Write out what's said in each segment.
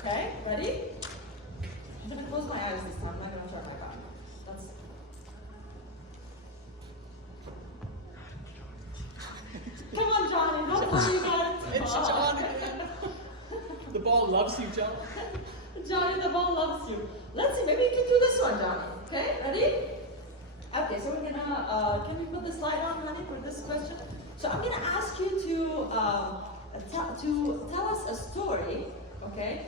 Okay, ready? I'm gonna close my eyes this time. I'm not gonna turn my back. Come on, Johnny. Don't tell me you got it. It's John again. The ball loves you, John. Johnny, the ball loves you. Let's see. Maybe you can do this one, Johnny. Okay, ready? Okay, so we're gonna. Can we put the slide on, honey, for this question? So I'm gonna ask you to tell us a story. Okay,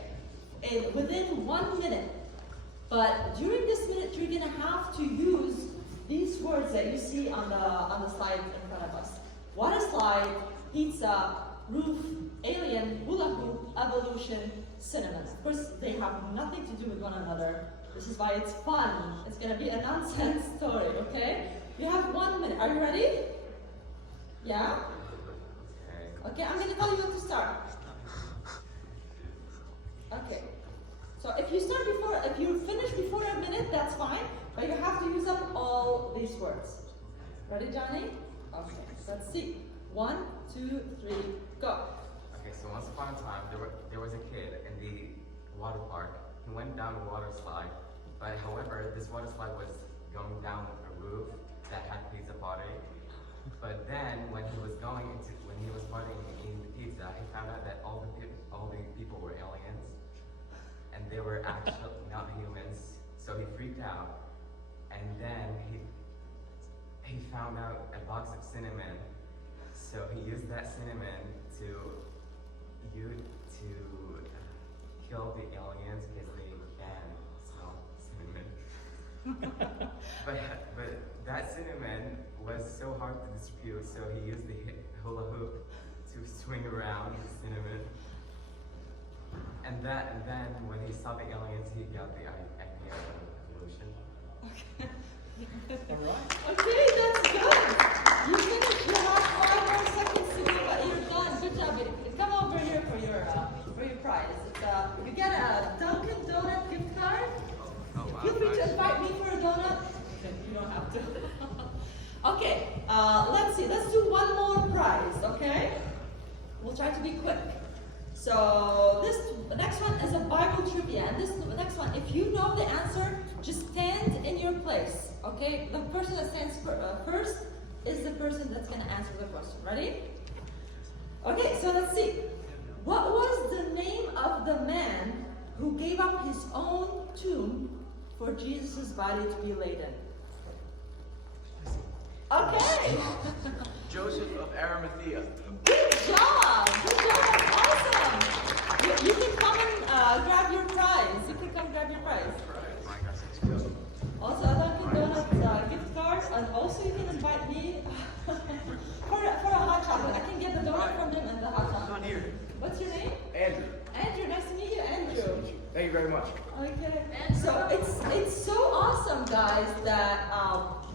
within 1 minute. But during this minute, you're gonna have to use these words that you see on the slide in front of us. Water slide, pizza, roof, alien, hula hoop, evolution, cinnamon. Of course, they have nothing to do with one another. This is why it's fun. It's gonna be a nonsense story, okay? You have 1 minute. Are you ready? Yeah? Okay, I'm gonna tell you when to start. Okay. So if you finish before a minute, that's fine, but you have to use up all these words. Ready, Johnny? Okay, let's see. 1, 2, 3, go. Okay, so once upon a time, there was a kid in the water park. He went down a water slide, but however, this water slide was going down a roof that had pizza party. But then, when he was partying and eating the pizza, he found out that all the people were aliens, and they were actually not humans. So he freaked out, and then he found out a box of cinnamon. So he used that cinnamon to kill the aliens because they can smell cinnamon. but that cinnamon was so hard to distribute, so he used the hula hoop to swing around the cinnamon. And then when he saw the aliens, he got the idea of evolution. Okay. All right. Okay, that's good. You finished. You have 5 more seconds to go, but you're done. Good job. Come over here for your prize. You get a Dunkin' Donut gift card. Oh, wow. Feel free to invite me for a donut. You don't have to. Okay, let's see. Let's do one more prize, okay? We'll try to be quick. So the next one is a Bible trivia. And the next one, if you know the answer, just stand in your place, okay? The person that stands first is the person that's going to answer the question. Ready? Okay, so let's see. What was the name of the man who gave up his own tomb for Jesus' body to be laid in? Okay. Joseph of Arimathea. Good job. Good job. Awesome. You can come and grab your prize. You can come grab your prize. Also, a Dunkin' Donuts gift card, and also you can invite me for a hot chocolate. I can get the donut from him and the hot chocolate. Come on here. What's your name? Andrew. Andrew. Nice to meet you, Andrew. Thank you very much. Okay. So it's so awesome, guys, that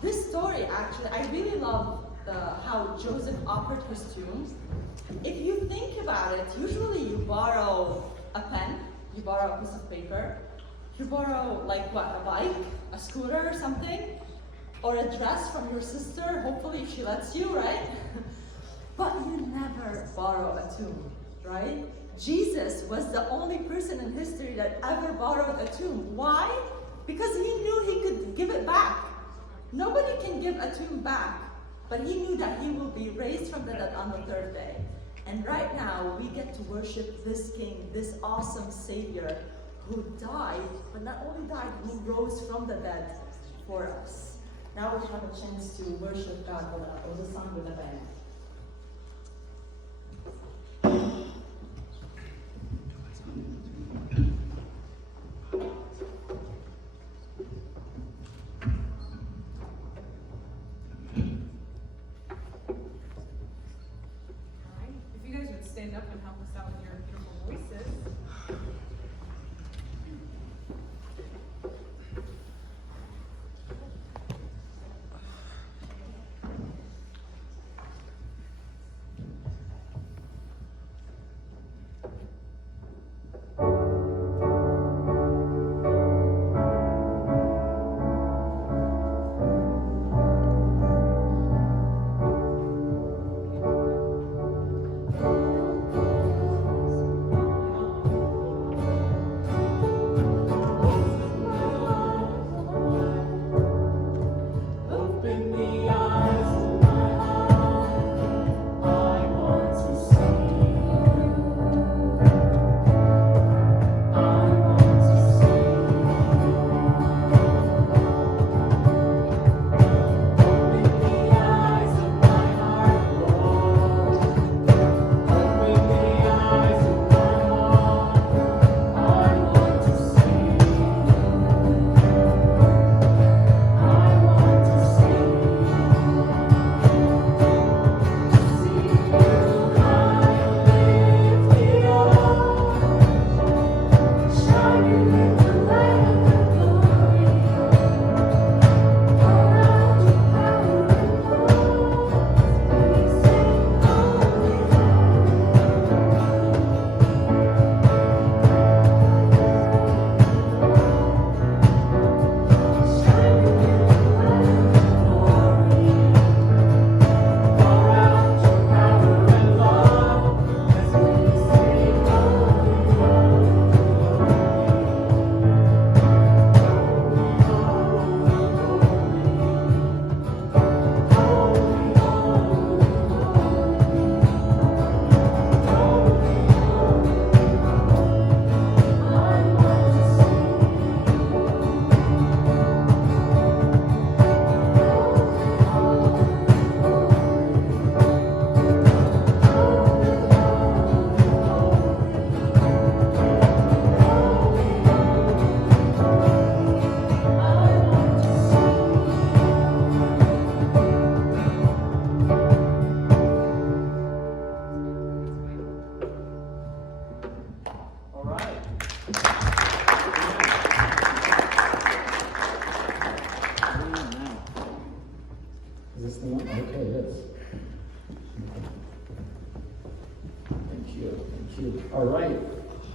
this story actually, I really love how Joseph offered his tomb. If you think about it, usually you borrow a pen, you borrow a piece of paper, you borrow like what, a bike, a scooter or something, or a dress from your sister, hopefully if she lets you, right? But you never borrow a tomb, right? Jesus was the only person in history that ever borrowed a tomb. Why? Because he knew he could give it back. Nobody can give a tomb back, but he knew that he will be raised from the dead on the 3rd day. And right now, we get to worship this King, this awesome Savior, who died, but not only died, who rose from the dead for us. Now we have a chance to worship God with a song with a band. Stand up and help us out with your beautiful voices.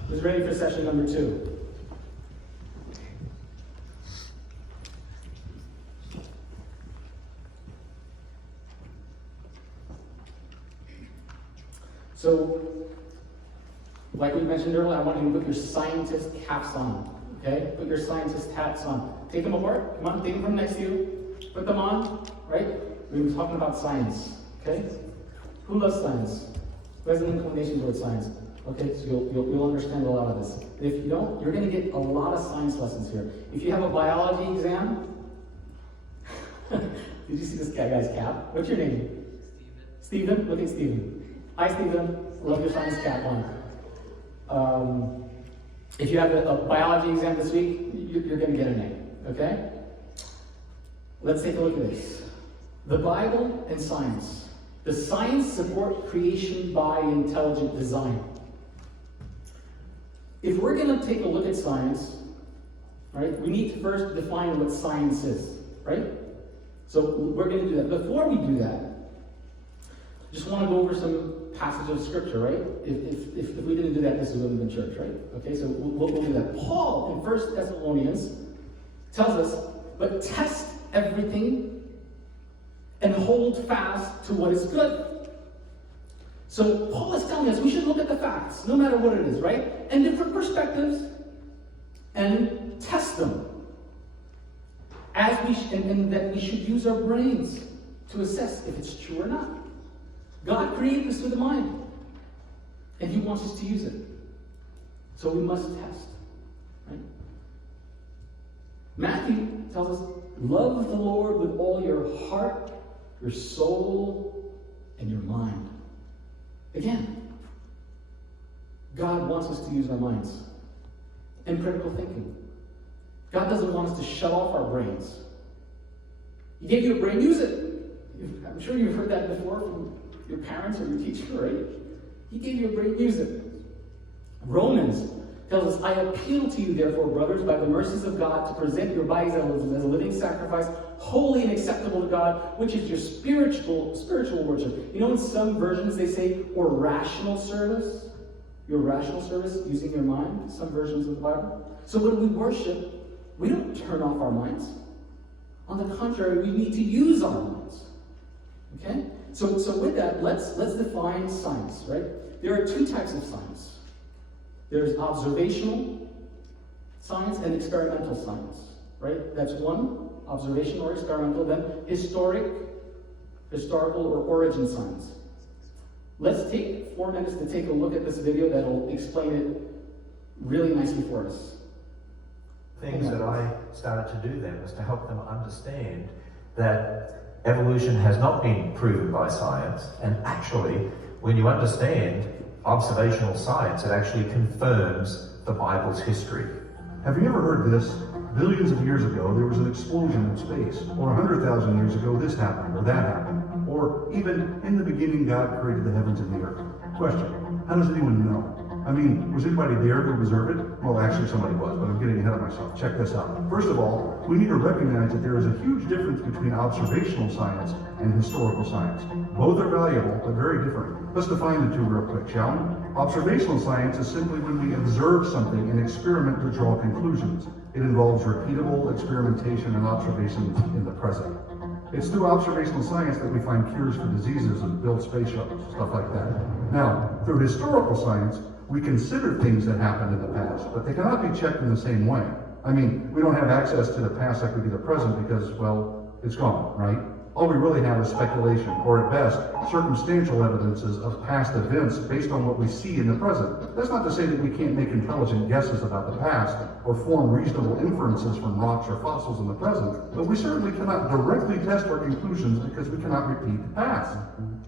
Who's ready for session number 2? So, like we mentioned earlier, I want you to put your scientist caps on. Okay? Put your scientist hats on. Take them apart. Come on, take them from next to you. Put them on. Right? We've been talking about science. Okay? Who loves science? Who has an inclination towards science? Okay, so you'll understand a lot of this. If you don't, you're going to get a lot of science lessons here. If you have a biology exam, did you see this guy's cap? What's your name? Stephen. Look at Stephen. Hi, Stephen. Love your science cap on. If you have a biology exam this week, you're going to get an A. Okay? Let's take a look at this. The Bible and science. The science support creation by intelligent design. If we're going to take a look at science, right, we need to first define what science is, right? So we're going to do that. Before we do that, I just want to go over some passage of scripture, right? If we didn't do that, this wouldn't have been church, right? Okay, so we'll do that. Paul in 1 Thessalonians tells us, but test everything and hold fast to what is good. So Paul is telling us we should look at the facts, no matter what it is, right? And different perspectives, and test them. And that we should use our brains to assess if it's true or not. God created us with a mind, and He wants us to use it. So we must test, right? Matthew tells us, love the Lord with all your heart, your soul, and your mind. Again, God wants us to use our minds and critical thinking. God doesn't want us to shut off our brains. He gave you a brain, use it. I'm sure you've heard that before from your parents or your teacher, right? He gave you a brain, use it. Romans tells us, I appeal to you, therefore, brothers, by the mercies of God, to present your bodies as a living sacrifice, holy and acceptable to God, which is your spiritual worship. You know, in some versions they say, or rational service. Your rational service, using your mind, some versions of the Bible. So when we worship, we don't turn off our minds. On the contrary, we need to use our minds. Okay? So with that, let's define science, right? There are 2 types of science. There's observational science and experimental science, right? That's one, observational or experimental. Then historical or origin science. Let's take 4 minutes to take a look at this video that'll explain it really nicely for us. Things that I started to do then was to help them understand that evolution has not been proven by science, and actually, when you understand observational science, it actually confirms the Bible's history. Have you ever heard this? Billions of years ago, there was an explosion in space. Or 100,000 years ago, this happened, or that happened. Or even, in the beginning, God created the heavens and the earth. Question, how does anyone know? I mean, was anybody there to observe it? Well, actually somebody was, but I'm getting ahead of myself. Check this out. First of all, we need to recognize that there is a huge difference between observational science and historical science. Both are valuable, but very different. Let's define the 2 real quick, shall we? Observational science is simply when we observe something and experiment to draw conclusions. It involves repeatable experimentation and observation in the present. It's through observational science that we find cures for diseases and build space shuttles, stuff like that. Now, through historical science, we consider things that happened in the past, but they cannot be checked in the same way. I mean, we don't have access to the past like we do the present because, well, it's gone, right? All we really have is speculation, or at best, circumstantial evidences of past events based on what we see in the present. That's not to say that we can't make intelligent guesses about the past, or form reasonable inferences from rocks or fossils in the present, but we certainly cannot directly test our conclusions because we cannot repeat the past.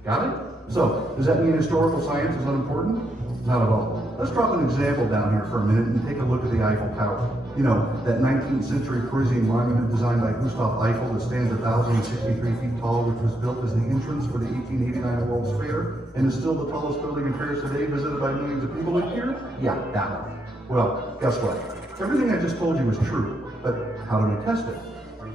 Got it? So, does that mean historical science is unimportant? Not at all. Let's drop an example down here for a minute and take a look at the Eiffel Tower. You know, that 19th century Parisian monument designed by Gustave Eiffel that stands 1,063 feet tall, which was built as the entrance for the 1889 World's Fair, and is still the tallest building in Paris today, visited by millions of people each year? Yeah, that one. Well, guess what? Everything I just told you is true, but how do we test it?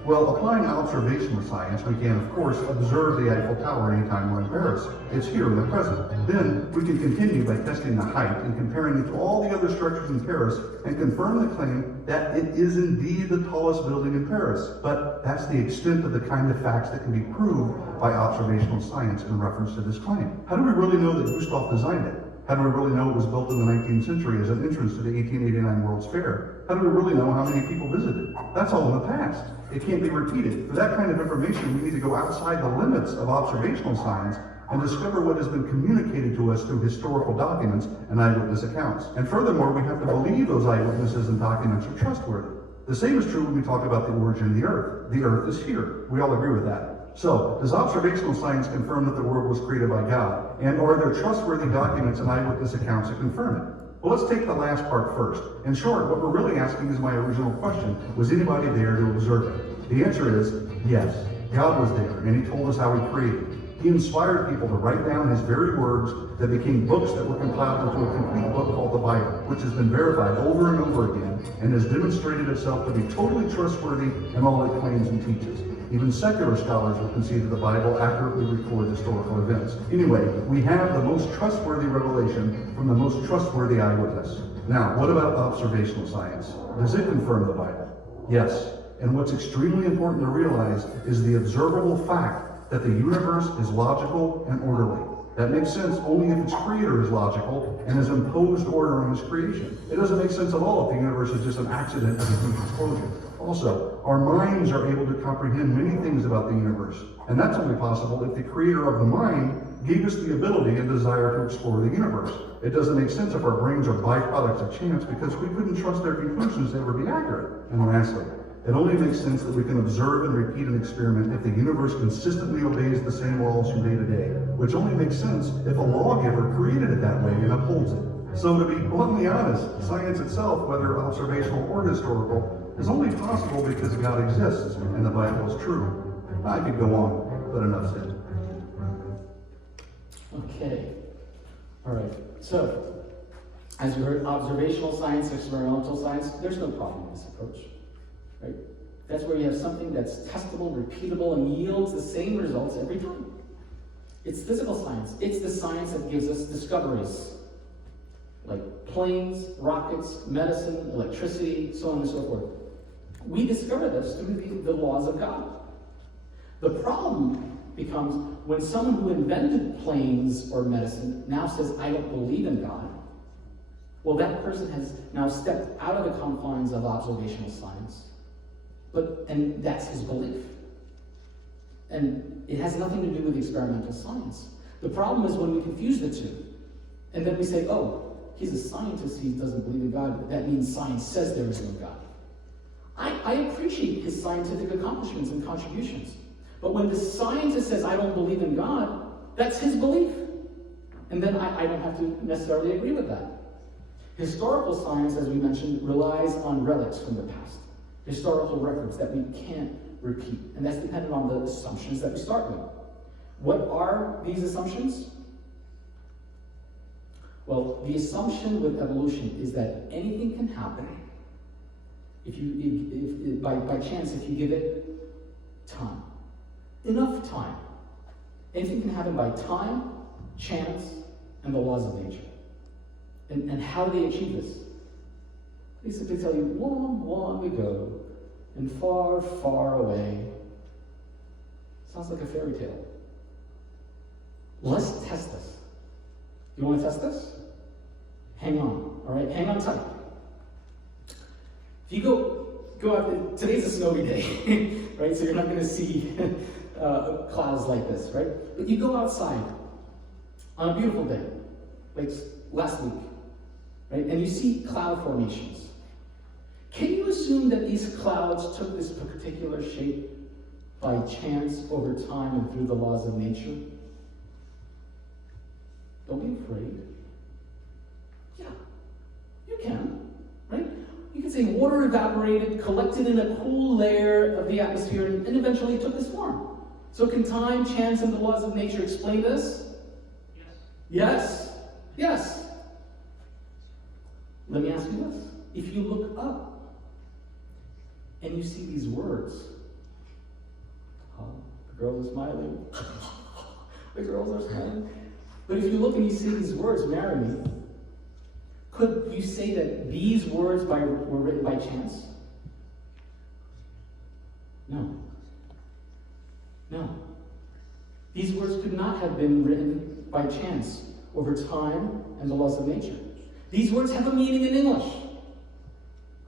Well, applying observational science, we can, of course, observe the Eiffel Tower anytime we're in Paris. It's here in the present. Then, we can continue by testing the height and comparing it to all the other structures in Paris and confirm the claim that it is indeed the tallest building in Paris. But that's the extent of the kind of facts that can be proved by observational science in reference to this claim. How do we really know that Gustav designed it? How do we really know it was built in the 19th century as an entrance to the 1889 World's Fair? How do we really know how many people visited? That's all in the past. It can't be repeated. For that kind of information, we need to go outside the limits of observational science and discover what has been communicated to us through historical documents and eyewitness accounts. And furthermore, we have to believe those eyewitnesses and documents are trustworthy. The same is true when we talk about the origin of the Earth. The Earth is here. We all agree with that. So, does observational science confirm that the world was created by God? And are there trustworthy documents and eyewitness accounts that confirm it? Well, let's take the last part first. In short, what we're really asking is my original question: was anybody there to observe it? The answer is yes. God was there, and he told us how he created. He inspired people to write down his very words that became books that were compiled into a complete book called the Bible, which has been verified over and over again and has demonstrated itself to be totally trustworthy in all it claims and teaches. Even secular scholars will concede that the Bible accurately records historical events. Anyway, we have the most trustworthy revelation from the most trustworthy eyewitness. Now, what about observational science? Does it confirm the Bible? Yes. And what's extremely important to realize is the observable fact that the universe is logical and orderly. That makes sense only if its creator is logical and has imposed order on his creation. It doesn't make sense at all if the universe is just an accident of a huge explosion. Also, our minds are able to comprehend many things about the universe, and that's only possible if the creator of the mind gave us the ability and desire to explore the universe. It doesn't make sense if our brains are byproducts of chance, because we couldn't trust their conclusions to ever be accurate. And lastly, it only makes sense that we can observe and repeat an experiment if the universe consistently obeys the same laws from day to day, which only makes sense if a lawgiver created it that way and upholds it. So to be bluntly honest, science itself, whether observational or historical, is only possible because God exists and the Bible is true. I could go on, but enough said. Okay. All right. So, as you heard, observational science, experimental science, there's no problem with this approach. Right? That's where you have something that's testable, repeatable, and yields the same results every time. It's physical science. It's the science that gives us discoveries, like planes, rockets, medicine, electricity, so on and so forth. We discover this through the laws of God. The problem becomes when someone who invented planes or medicine now says, I don't believe in God. Well, that person has now stepped out of the confines of observational science. And that's his belief. And it has nothing to do with experimental science. The problem is when we confuse the two. And then we say, oh, he's a scientist, he doesn't believe in God. That means science says there is no God. I appreciate his scientific accomplishments and contributions. But when the scientist says, I don't believe in God, that's his belief. And then I don't have to necessarily agree with that. Historical science, as we mentioned, relies on relics from the past. Historical records that we can't repeat. And that's dependent on the assumptions that we start with. What are these assumptions? Well, the assumption with evolution is that anything can happen by chance if you give it time. Enough time. Anything can happen by time, chance, and the laws of nature. And how do they achieve this? They simply tell you, long, long ago, and far, far away. Sounds like a fairy tale. Let's test this. You want to test this? Hang on, all right? Hang on tight. If you go out, today's a snowy day, right? So you're not going to see clouds like this, right? But you go outside on a beautiful day, like last week, right? And you see cloud formations. Can you assume that these clouds took this particular shape by chance over time and through the laws of nature? Don't be afraid. Yeah, you can, right? You can say water evaporated, collected in a cool layer of the atmosphere, and eventually took this form. So can time, chance, and the laws of nature explain this? Yes? Yes. Let me ask you this. If you look up and you see these words, Oh, the girls are smiling. The girls are smiling. But if you look and you see these words, marry me, could you say that these words were written by chance? No. No. These words could not have been written by chance over time and the laws of nature. These words have a meaning in English.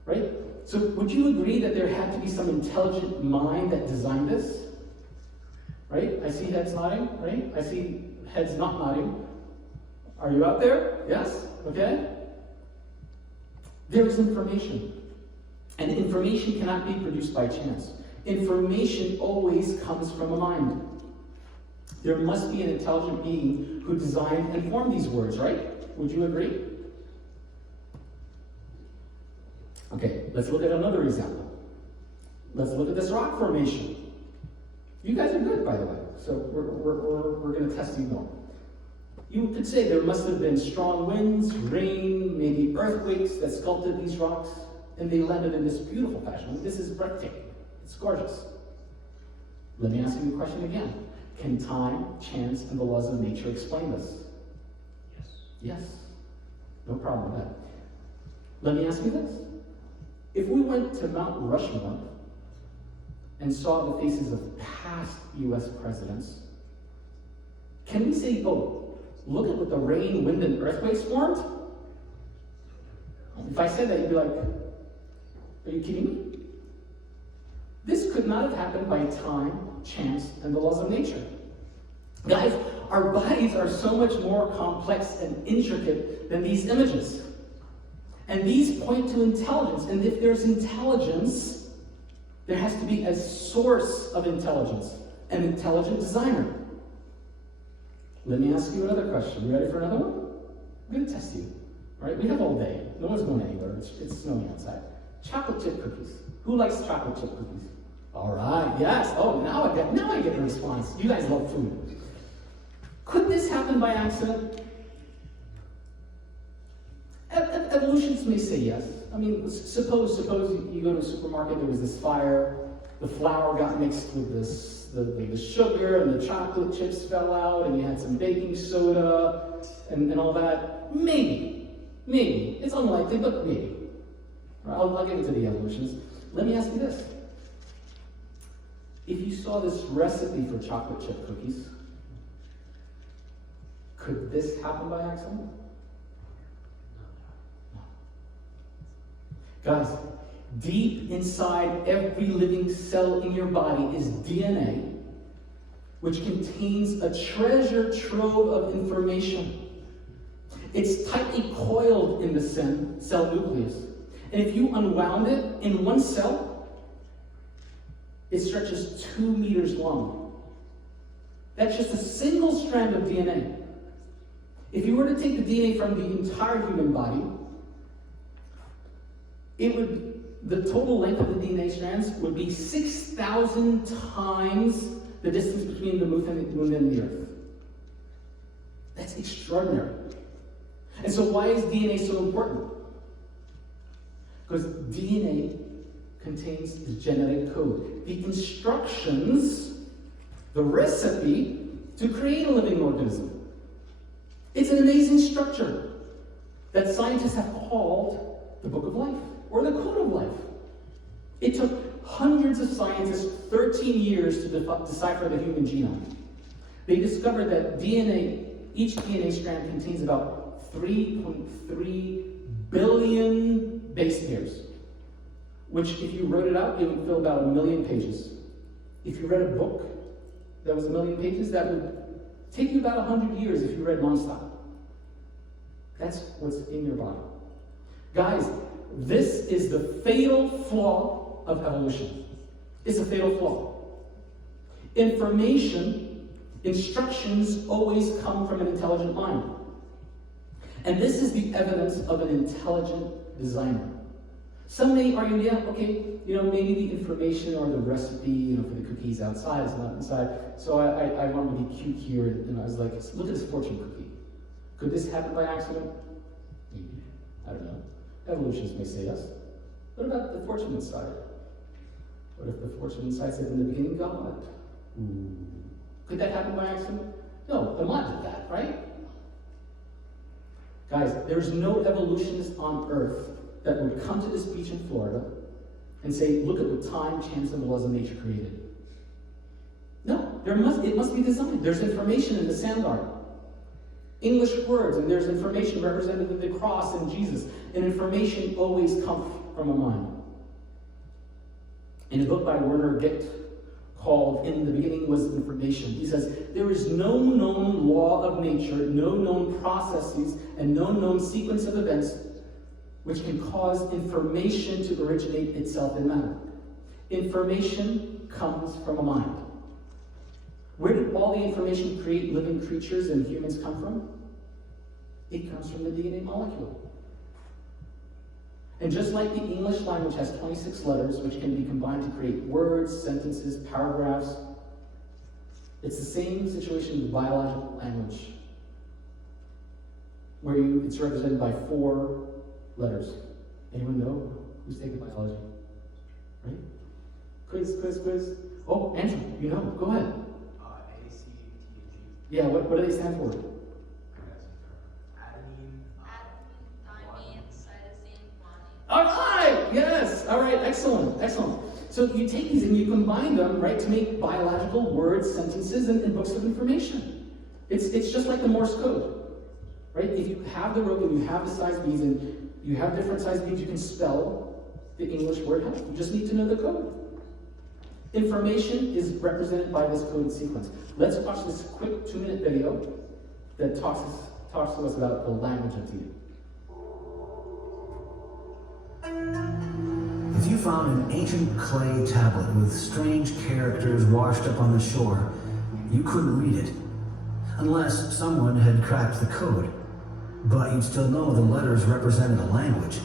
Right? So would you agree that there had to be some intelligent mind that designed this? Right? I see heads nodding, right? I see heads not nodding. Are you out there? Yes? Okay? There is information. And information cannot be produced by chance. Information always comes from a mind. There must be an intelligent being who designed and formed these words, right? Would you agree? Okay, let's look at another example. Let's look at this rock formation. You guys are good, by the way, so we're going to test you more. You could say there must have been strong winds, rain, maybe earthquakes that sculpted these rocks, and they landed in this beautiful fashion. This is breathtaking. It's gorgeous. Let me ask you the question again. Can time, chance, and the laws of nature explain this? Yes. Yes. No problem with that. Let me ask you this. If we went to Mount Rushmore and saw the faces of past U.S. presidents, can we say, oh, look at what the rain, wind, and earthquakes formed? If I said that, you'd be like, are you kidding me? This could not have happened by time, chance, and the laws of nature. Guys, our bodies are so much more complex and intricate than these images. And these point to intelligence. And if there's intelligence, there has to be a source of intelligence, an intelligent designer. Let me ask you another question. You ready for another one? I'm going to test you. All right, we have all day. No one's going anywhere. It's snowing outside. Chocolate chip cookies. Who likes chocolate chip cookies? All right, yes. Oh, now I get a response. You guys love food. Could this happen by accident? Evolutionists may say yes. I mean, suppose you go to a supermarket, there was this fire, the flour got mixed with the sugar, and the chocolate chips fell out, and you had some baking soda, and all that. Maybe. It's unlikely, but maybe. I'll give it to the evolutionists. Let me ask you this. If you saw this recipe for chocolate chip cookies, could this happen by accident? Guys, deep inside every living cell in your body is DNA, which contains a treasure trove of information. It's tightly coiled in the cell nucleus. And if you unwound it in one cell, it stretches 2 meters long. That's just a single strand of DNA. If you were to take the DNA from the entire human body, the total length of the DNA strands would be 6,000 times the distance between the moon and the Earth. That's extraordinary. And so why is DNA so important? Because DNA contains the genetic code, the instructions, the recipe to create a living organism. It's an amazing structure that scientists have called the Book of Life, or the Code of Life. It took hundreds of scientists 13 years to decipher the human genome. They discovered that each DNA strand contains about 3.3 billion base pairs, which if you wrote it out, it would fill about 1 million pages. If you read a book that was 1 million pages, that would take you about 100 years if you read nonstop. That's what's in your body. Guys, this is the fatal flaw of evolution. It's a fatal flaw. Information, instructions always come from an intelligent mind. And this is the evidence of an intelligent designer. Some may argue, yeah, okay, maybe the information or the recipe, for the cookies outside is not inside. So I wanted to be cute here, and I was like, look at this fortune cookie. Could this happen by accident? Maybe. I don't know. Evolutionists may say yes. What about the fortune inside? What if the fortune inside said in the beginning God? Could that happen by accident? No, Allah did that, right? Guys, there's no evolutionists on Earth that would come to this beach in Florida and say, look at what time, chance, and laws of nature created. No, it must be designed. There's information in the sand art. English words, and there's information represented in the cross and Jesus. And information always comes from a mind. In a book by Werner Gitt called In the Beginning Was Information, he says, there is no known law of nature, no known processes, and no known sequence of events which can cause information to originate itself in matter. Information comes from a mind. Where did all the information to create living creatures and humans come from? It comes from the DNA molecule. And just like the English language has 26 letters, which can be combined to create words, sentences, paragraphs, it's the same situation with biological language, where it's represented by 4 letters. Anyone know who's taking biology? Right? Quiz. Oh, Andrew, you know, go ahead. ACTG. Yeah, what do they stand for? Adenine. Thymine, cytosine, guanine. All right, yes, all right, excellent. So you take these and you combine them, right, to make biological words, sentences, and books of information. It's just like the Morse code, right? If you have the rope and you have the size beads and you have different size beads, you can spell the English word help. You just need to know the code. Information is represented by this code sequence. Let's watch this quick 2-minute video that talks to us about the language of DNA. If you found an ancient clay tablet with strange characters washed up on the shore, you couldn't read it, unless someone had cracked the code. But you'd still know the letters represented a language,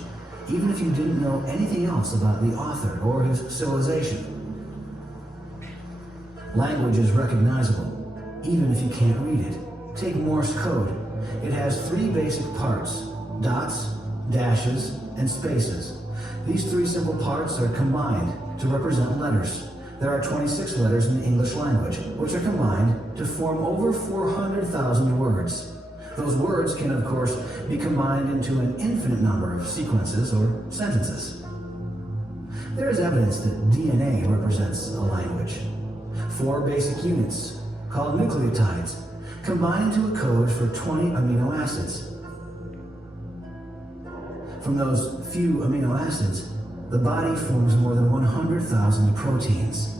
even if you didn't know anything else about the author or his civilization. Language is recognizable, even if you can't read it. Take Morse code. It has 3 basic parts: dots, dashes, and spaces. These 3 simple parts are combined to represent letters. There are 26 letters in the English language, which are combined to form over 400,000 words. Those words can, of course, be combined into an infinite number of sequences or sentences. There is evidence that DNA represents a language. 4 basic units, called nucleotides, combine into a code for 20 amino acids. From those few amino acids, the body forms more than 100,000 proteins.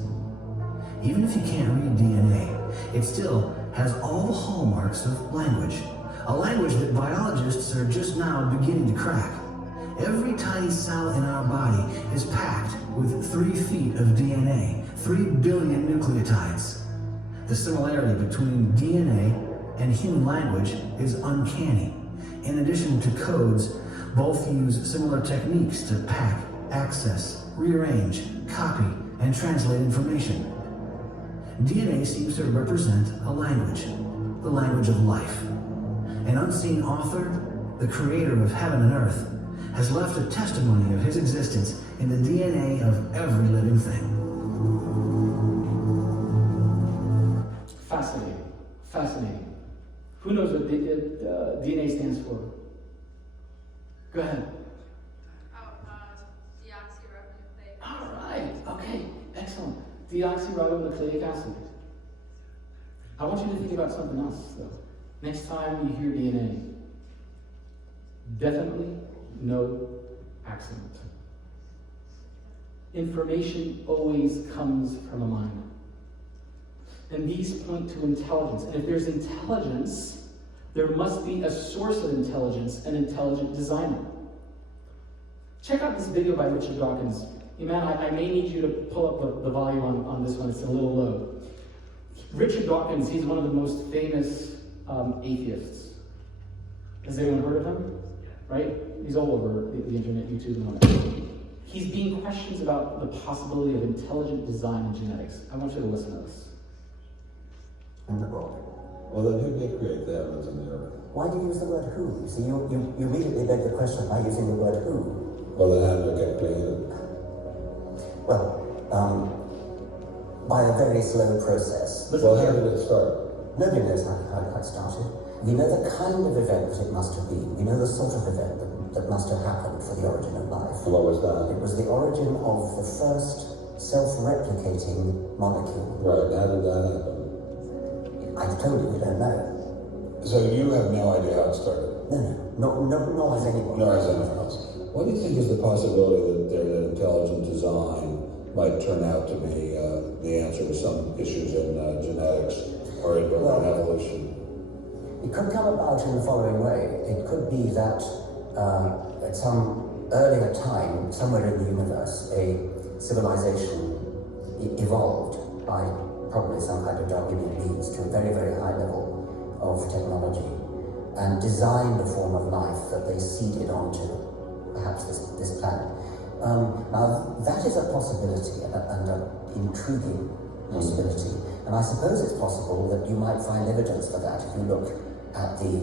Even if you can't read DNA, it still has all the hallmarks of language. A language that biologists are just now beginning to crack. Every tiny cell in our body is packed with 3 feet of DNA, 3 billion nucleotides. The similarity between DNA and human language is uncanny. In addition to codes, both use similar techniques to pack, access, rearrange, copy, and translate information. DNA seems to represent a language, the language of life. An unseen author, the creator of heaven and earth, has left a testimony of his existence in the DNA of every living thing. Fascinating. Who knows what DNA stands for? Go ahead. Deoxyribonucleic acid. All right, okay, excellent. Deoxyribonucleic acid. I want you to think about something else, though. Next time you hear DNA, definitely no accident. Information always comes from a mind. And these point to intelligence. And if there's intelligence, there must be a source of intelligence, an intelligent designer. Check out this video by Richard Dawkins. Man, I may need you to pull up the volume on this one. It's a little low. Richard Dawkins, he's one of the most famous atheists. Has anyone heard of him? Right? He's all over the internet, YouTube, and all that. He's being questions about the possibility of intelligent design in genetics. I want you to listen to this. Well, then who did create the heavens and the earth? Why do you use the word who? You see, you immediately beg the question by using the word who. Well, then how did it get created? Well, by a very very slow process. Well, how did it start? Nobody knows how it started. We know the kind of event that it must have been. We know the sort of event that must have happened for the origin of life. And what was that? It was the origin of the first self-replicating molecule. Right, how did that happen? I've told you we don't know. So you have no idea how it started? No, nor has anyone. Nor has anyone else. What do you think is the possibility that intelligent design might turn out to be the answer to some issues in genetics or in evolution? It could come about in the following way. It could be that at some earlier time, somewhere in the universe, a civilization evolved by probably some kind of Darwinian means to a very, very high level of technology and designed a form of life that they seeded onto perhaps this planet. Now, that is a possibility and an intriguing possibility. And I suppose it's possible that you might find evidence for that if you look at the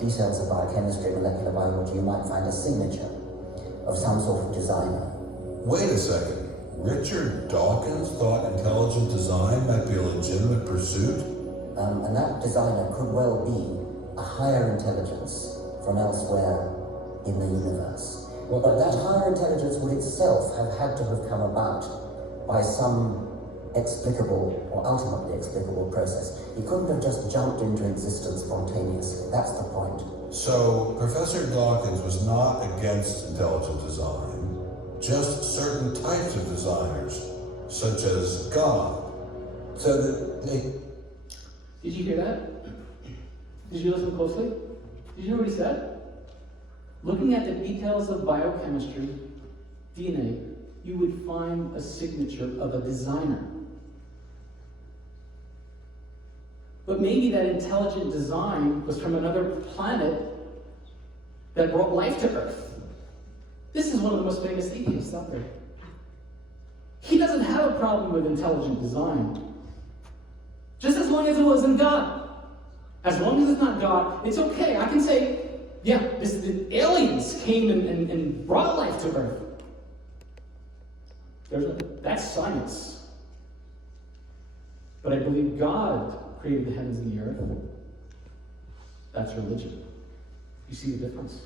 details of biochemistry, molecular biology. You might find a signature of some sort of designer. Wait a second. Richard Dawkins thought intelligent design might be a legitimate pursuit? And that designer could well be a higher intelligence from elsewhere in the universe. But that higher intelligence would itself have had to have come about by some explicable or ultimately explicable process. He couldn't have just jumped into existence spontaneously. That's the point. So, Professor Dawkins was not against intelligent design, just certain types of designers, such as God. So that they... Did you hear that? Did you listen closely? Did you hear what he said? Looking at the details of biochemistry, DNA, you would find a signature of a designer. But maybe that intelligent design was from another planet that brought life to Earth. This is one of the most famous atheists out there. He doesn't have a problem with intelligent design. Just as long as it wasn't God. As long as it's not God, it's okay. I can say, yeah, the aliens came and brought life to Earth. That's science. But I believe God created the heavens and the earth. That's religion. You see the difference?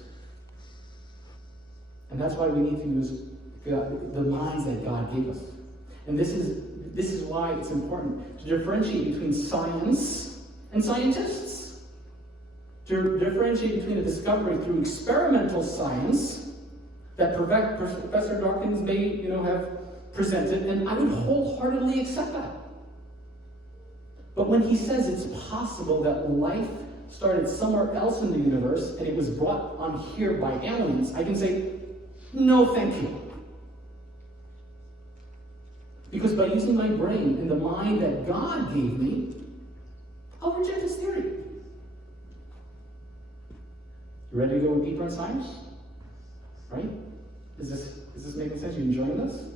And that's why we need to use the minds that God gave us. And this is why it's important to differentiate between science and scientists. To differentiate between a discovery through experimental science that Professor Dawkins may, have presented, and I would wholeheartedly accept that. But when he says it's possible that life started somewhere else in the universe and it was brought on here by aliens, I can say, no, thank you. Because by using my brain and the mind that God gave me, I'll reject his theory. You ready to go deeper in science? Right? Is this making sense? You enjoying this?